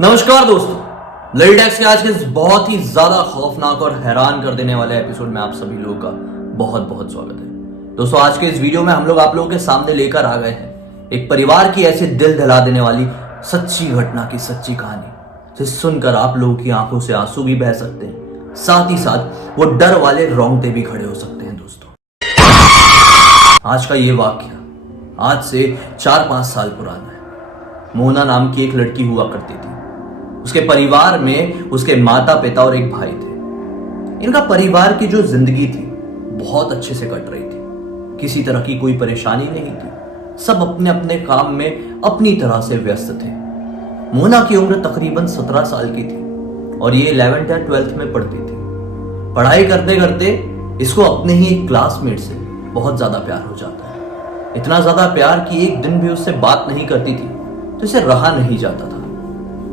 नमस्कार दोस्तों, lady tax के आज के इस बहुत ही ज्यादा खौफनाक और हैरान कर देने वाले एपिसोड में आप सभी लोगों का बहुत बहुत स्वागत है। दोस्तों, आज के इस वीडियो में हम लोग आप लोगों के सामने लेकर आ गए हैं एक परिवार की ऐसी दिल दहला देने वाली सच्ची घटना की सच्ची कहानी, जिसे सुनकर आप लोगों की आंखों से आंसू भी बह सकते हैं, साथ ही साथ वो डर वाले रोंगटे भी खड़े हो सकते हैं। दोस्तों, आज का ये वाकया आज से 4-5 साल पुराना है। मोना नाम की एक लड़की हुआ करती थी। उसके परिवार में उसके माता पिता और एक भाई थे। इनका परिवार की जो जिंदगी थी बहुत अच्छे से कट रही थी, किसी तरह की कोई परेशानी नहीं थी। सब अपने अपने काम में अपनी तरह से व्यस्त थे। मोना की उम्र तकरीबन 17 साल की थी और ये 11th या 12th में पढ़ती थी। पढ़ाई करते करते इसको अपने ही एक क्लासमेट से बहुत ज्यादा प्यार हो जाता है। इतना ज्यादा प्यार कि एक दिन भी उससे बात नहीं करती थी तो इसे रहा नहीं जाता था।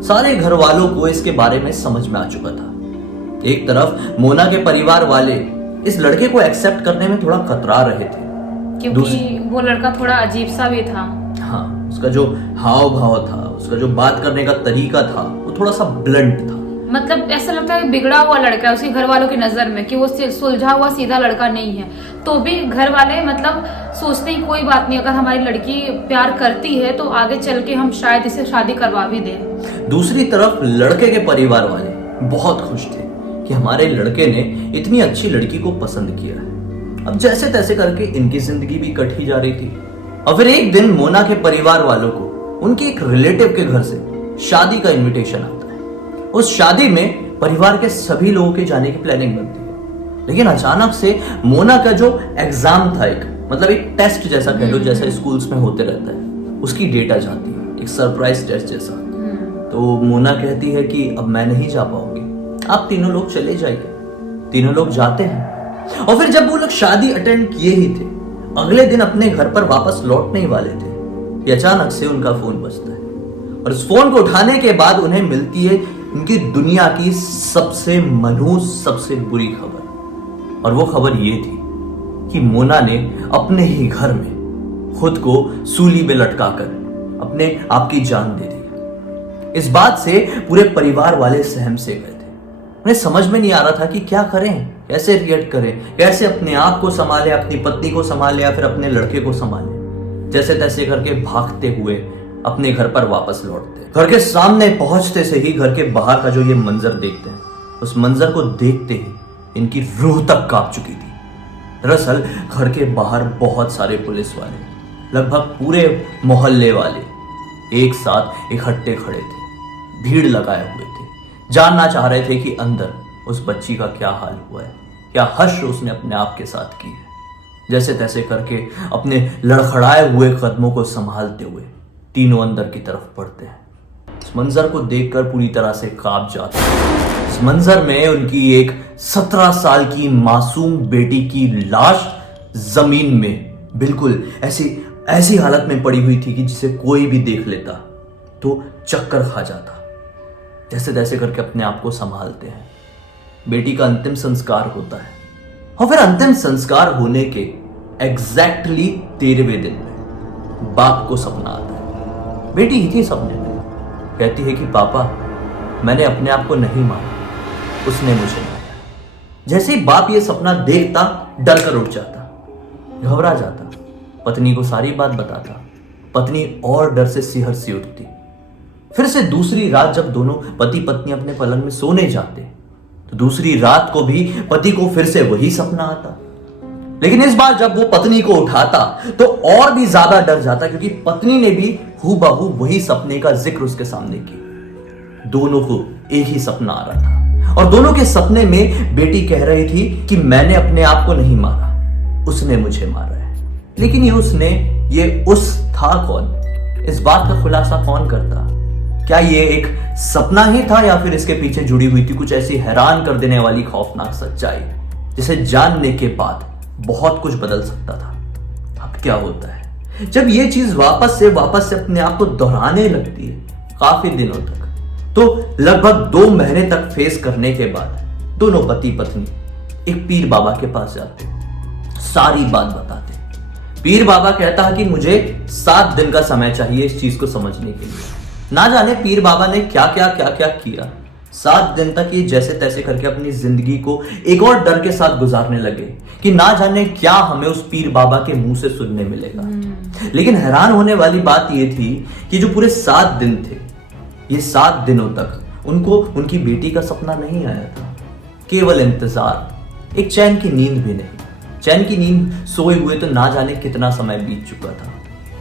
सारे घर वालों को इसके बारे में समझ में आ चुका था। एक तरफ मोना के परिवार वाले इस लड़के को एक्सेप्ट करने में थोड़ा कतरा रहे थे, क्योंकि वो लड़का थोड़ा अजीब सा भी था। हाँ, उसका जो हाव भाव था, उसका जो बात करने का तरीका था, वो थोड़ा सा ब्लंट था। मतलब ऐसा लगता है बिगड़ा हुआ लड़का है उसके घर वालों की नजर में, कि वो सुलझा हुआ सीधा लड़का नहीं है। तो भी घर वाले मतलब सोचते ही कोई बात नहीं, अगर हमारी लड़की प्यार करती है तो आगे चल के हम शायद इसे शादी करवा भी दें। दूसरी तरफ लड़के के परिवार वाले बहुत खुश थे कि हमारे लड़के ने इतनी अच्छी लड़की को पसंद किया है। अब जैसे तैसे करके इनकी जिंदगी भी कट ही जा रही थी। और फिर एक दिन मोना के परिवार वालों को उनके एक रिलेटिव के घर से शादी का इन्विटेशन आता है। उस शादी में परिवार के सभी लोगों के जाने की प्लानिंग बनती है, लेकिन अचानक से मोना का जो एग्जाम था, एक टेस्ट जैसा कह लो, जैसा स्कूल्स में होते रहता है, उसकी डेट आ जाती है, एक सरप्राइज टेस्ट जैसा। तो मोना कहती है कि अब मैं नहीं जा पाऊंगी, आप तीनों लोग चले जाइए। तीनों लोग जाते हैं और फिर जब वो लोग शादी अटेंड किए ही थे, अगले दिन अपने घर पर वापस लौटने ही वाले थे कि अचानक से उनका फोन बजता है और उस फोन को उठाने के बाद उन्हें मिलती है उनकी दुनिया की सबसे मनहूस, सबसे बुरी खबर। और वो खबर ये थी कि मोना ने अपने ही घर में खुद को सूली में लटकाकर अपने आप की जान दे दी। इस बात से पूरे परिवार वाले सहम से गए थे। उन्हें समझ में नहीं आ रहा था कि क्या करें, कैसे रिएक्ट करें, कैसे अपने आप को संभाले, अपनी पत्नी को संभाले या फिर अपने लड़के को संभाले। जैसे तैसे करके भागते हुए अपने घर पर वापस लौटते। घर के सामने पहुंचते से ही घर के बाहर का जो ये मंजर देखते हैं, उस मंजर को देखते ही इनकी रूह तक कांप चुकी थी। दरअसल घर के बाहर बहुत सारे पुलिस वाले, लगभग पूरे मोहल्ले वाले एक साथ इकट्ठे खड़े थे, भीड़ लगाए हुए थे, जानना चाह रहे थे कि अंदर उस बच्ची का क्या हाल हुआ है, क्या हश्र उसने अपने आप के साथ की है। जैसे तैसे करके अपने लड़खड़ाए हुए कदमों को संभालते हुए तीनों अंदर की तरफ बढ़ते हैं। इस मंजर को देखकर पूरी तरह से कांप जाते हैं। इस मंजर में उनकी एक 17 साल की मासूम बेटी की लाश जमीन में बिल्कुल ऐसी हालत में पड़ी हुई थी कि जिसे कोई भी देख लेता तो चक्कर खा जाता। जैसे तैसे करके अपने आप को संभालते हैं। बेटी का अंतिम संस्कार होता है और फिर अंतिम संस्कार होने के एग्जैक्टली 13वें दिन में बाप को सपना आता है। बेटी ही थी सपने में, कहती है कि पापा, मैंने अपने आप को नहीं मारा, उसने मुझे मारा। जैसे ही बाप ये सपना देखता, डर कर उठ जाता, घबरा जाता, पत्नी को सारी बात बताता। पत्नी और डर से सिहर सी उठती। फिर से दूसरी रात जब दोनों पति पत्नी अपने पलंग में सोने जाते तो दूसरी रात को भी पति को फिर से वही सपना आता। लेकिन इस बार जब वो पत्नी को उठाता तो और भी ज्यादा डर जाता, क्योंकि पत्नी ने भी हूबहू वही सपने का जिक्र उसके सामने किया। दोनों को एक ही सपना आ रहा था और दोनों के सपने में बेटी कह रही थी कि मैंने अपने आप को नहीं मारा, उसने मुझे मारा है। लेकिन ये उस था कौन? इस बात का खुलासा कौन करता? क्या ये एक सपना ही था या फिर इसके पीछे जुड़ी हुई थी कुछ ऐसी हैरान कर देने वाली खौफनाक सच्चाई, जिसे जानने के बाद बहुत कुछ बदल सकता था? अब क्या होता है जब ये चीज वापस से अपने आप को दोहराने लगती है काफी दिनों तक? तो लगभग 2 महीने तक फेस करने के बाद दोनों पति पत्नी एक पीर बाबा के पास जाते, सारी बात बताते। पीर बाबा कहता है कि मुझे 7 दिन का समय चाहिए इस चीज को समझने के लिए। ना जाने पीर बाबा ने क्या क्या किया। 7 दिन तक ये जैसे तैसे करके अपनी जिंदगी को एक और डर के साथ गुजारने लगे कि ना जाने क्या हमें उस पीर बाबा के मुंह से सुनने मिलेगा। लेकिन हैरान होने वाली बात ये थी कि जो पूरे 7 दिन थे, ये 7 दिनों तक उनको उनकी बेटी का सपना नहीं आया था। केवल इंतजार, एक चैन की नींद भी नहीं। चैन की नींद सोए हुए तो ना जाने कितना समय बीत चुका था।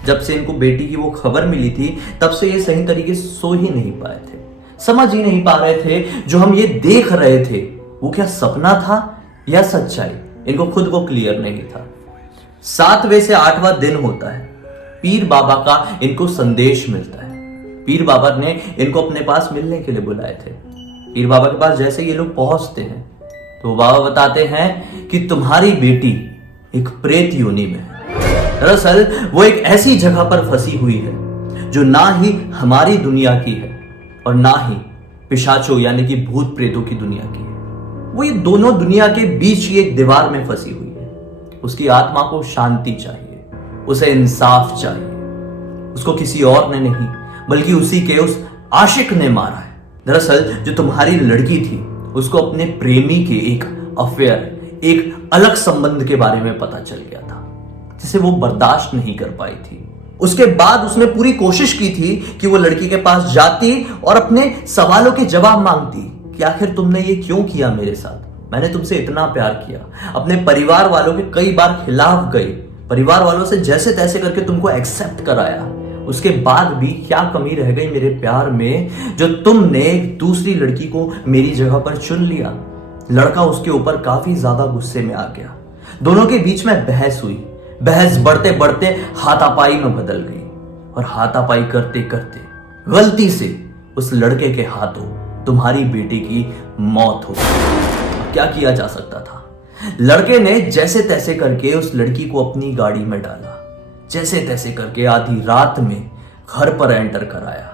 जब से इनको बेटी की वो खबर मिली थी तब से ये सही तरीके से सो ही नहीं पाए थे, समझ ही नहीं पा रहे थे जो हम ये देख रहे थे वो क्या सपना था या सच्चाई। इनको खुद को क्लियर नहीं था। 7वें से 8वां दिन होता है, पीर बाबा का इनको संदेश मिलता है। पीर बाबा ने इनको अपने पास मिलने के लिए बुलाए थे। पीर बाबा के पास जैसे ये लोग पहुंचते हैं तो बाबा बताते हैं कि तुम्हारी बेटी एक प्रेत योनि में है। दरअसल वो एक ऐसी जगह पर फंसी हुई है जो ना ही हमारी दुनिया की है और ना ही पिशाचों यानी कि भूत प्रेतों की दुनिया की है। वो ये दोनों दुनिया के बीच ही एक दीवार में फंसी हुई है। उसकी आत्मा को शांति चाहिए, उसे इंसाफ चाहिए। उसको किसी और ने नहीं बल्कि उसी के उस आशिक ने मारा है। दरअसल जो तुम्हारी लड़की थी उसको अपने प्रेमी के एक अफेयर, एक अलग संबंध के बारे में पता चल गया था जिसे वो बर्दाश्त नहीं कर पाई थी। उसके बाद उसने पूरी कोशिश की थी कि वो लड़की के पास जाती और अपने सवालों के जवाब मांगती कि आखिर तुमने ये क्यों किया मेरे साथ, मैंने तुमसे इतना प्यार किया। अपने परिवार वालों के कई बार खिलाफ गई, परिवार वालों से जैसे तैसे करके तुमको एक्सेप्ट कराया। उसके बाद भी क्या कमी रह गई मेरे प्यार में जो तुमने एक दूसरी लड़की को मेरी जगह पर चुन लिया। लड़का उसके ऊपर काफी ज्यादा गुस्से में आ गया। दोनों के बीच में बहस हुई। बहस बढ़ते बढ़ते हाथापाई में बदल गई और हाथापाई करते करते गलती से उस लड़के के हाथों तुम्हारी बेटी की मौत हो गई। क्या किया जा सकता था? लड़के ने जैसे तैसे करके उस लड़की को अपनी गाड़ी में डाला, जैसे तैसे करके आधी रात में घर पर एंटर कराया,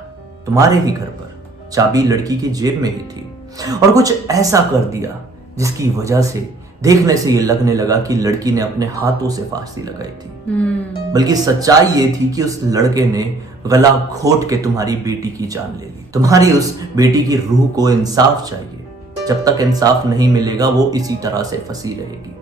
तुम्हारे ही घर पर। चाबी लड़की की जेब में ही थी और कुछ ऐसा कर दिया जिसकी वजह से देखने से ये लगने लगा कि लड़की ने अपने हाथों से फांसी लगाई थी। बल्कि सच्चाई ये थी कि उस लड़के ने गला घोट के तुम्हारी बेटी की जान ले ली। तुम्हारी उस बेटी की रूह को इंसाफ चाहिए। जब तक इंसाफ नहीं मिलेगा वो इसी तरह से फंसी रहेगी।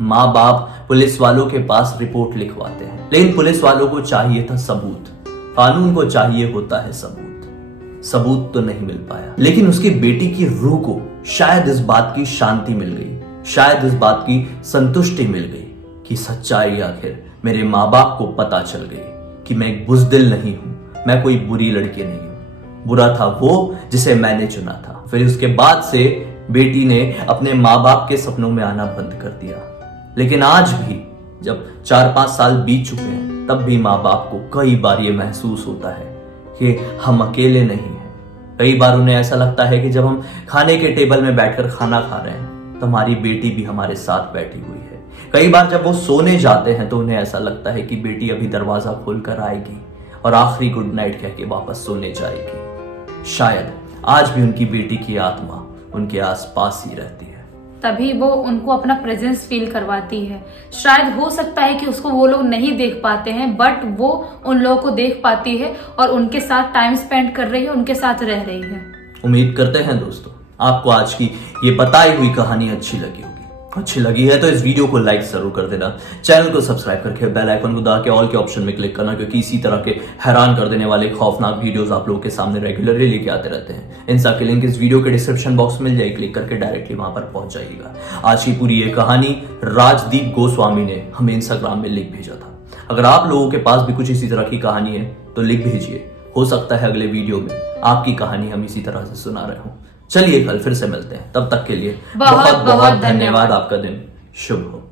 माँ बाप पुलिस वालों के पास रिपोर्ट लिखवाते हैं, लेकिन पुलिस वालों को चाहिए था सबूत। कानून को चाहिए होता है सबूत। सबूत तो नहीं मिल पाया, लेकिन उसकी बेटी की रूह को शायद इस बात की शांति मिल गई, शायद इस बात की संतुष्टि मिल गई कि सच्चाई आखिर मेरे माँ बाप को पता चल गई कि मैं एक बुज़दिल नहीं हूं, मैं कोई बुरी लड़की नहीं हूं। बुरा था वो जिसे मैंने चुना था। फिर उसके बाद से बेटी ने अपने माँ बाप के सपनों में आना बंद कर दिया। लेकिन आज भी जब 4-5 साल बीत चुके हैं तब भी माँ बाप को कई बार ये महसूस होता है कि हम अकेले नहीं हैं। कई बार उन्हें ऐसा लगता है कि जब हम खाने के टेबल में बैठकर खाना खा रहे हैं तो हमारी बेटी भी हमारे साथ बैठी हुई है। कई बार जब वो सोने जाते हैं तो उन्हें ऐसा लगता है कि बेटी अभी दरवाजा खोलकर आएगी और आखिरी गुड नाइट कह के वापस सोने जाएगी। शायद आज भी उनकी बेटी की आत्मा उनके आसपास ही रहती है, तभी वो उनको अपना प्रेजेंस फील करवाती है। शायद हो सकता है कि उसको वो लोग नहीं देख पाते हैं, बट वो उन लोगों को देख पाती है और उनके साथ टाइम स्पेंड कर रही है, उनके साथ रह रही है। उम्मीद करते हैं दोस्तों आपको आज की ये बताई हुई कहानी अच्छी लगी होगी। अच्छी लगी है तो इस वीडियो को लाइक जरूर कर देना, चैनल को सब्सक्राइब करके बेल आइकन को दबा के ऑल के ऑप्शन में क्लिक करना, क्योंकि इसी तरह के हैरान कर देने वाले खौफनाक वीडियोस आप लोगों के सामने रेगुलरली लेके आते रहते हैं। इन सब की लिंक इस वीडियो के डिस्क्रिप्शन बॉक्स में मिल जाएगी, क्लिक करके डायरेक्टली वहां पर पहुंच जाइएगा। आज की पूरी ये कहानी राजदीप गोस्वामी ने हमें इंस्टाग्राम में लिख भेजा था। अगर आप लोगों के पास भी कुछ इसी तरह की कहानी है तो लिख भेजिए, हो सकता है अगले वीडियो में आपकी कहानी हम इसी तरह से सुना रहे हों। चलिए कल फिर से मिलते हैं, तब तक के लिए बहुत बहुत धन्यवाद। आपका दिन शुभ हो।